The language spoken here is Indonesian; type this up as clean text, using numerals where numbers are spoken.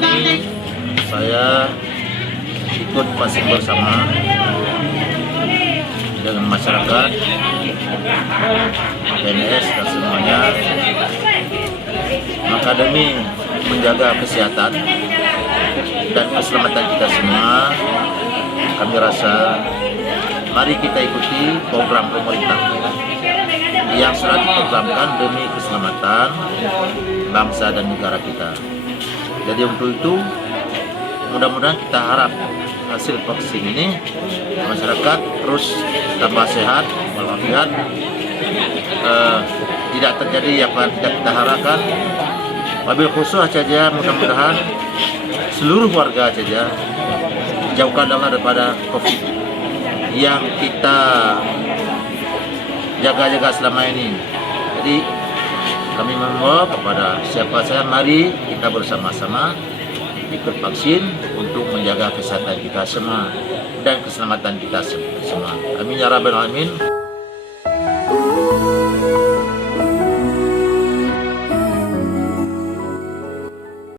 ini saya ikut vaksin bersama dengan masyarakat, PNS dan semuanya. Maka demi menjaga kesehatan dan keselamatan kita semua, kami rasa mari kita ikuti program pemerintah yang sudah diprogramkan demi keselamatan bangsa dan negara kita. Jadi untuk itu mudah-mudahan kita harap hasil vaksin ini masyarakat terus tambah sehat walafiat, tidak terjadi apa yang tidak kita harapkan. Wabil khusus saja mudah-mudahan seluruh warga saja jauhkan Allah daripada COVID yang kita jaga-jaga selama ini. Jadi kami mengimbau kepada siapa saja, mari kita bersama-sama ikut vaksin untuk menjaga kesehatan kita semua dan keselamatan kita semua. Amin ya rabbal alamin.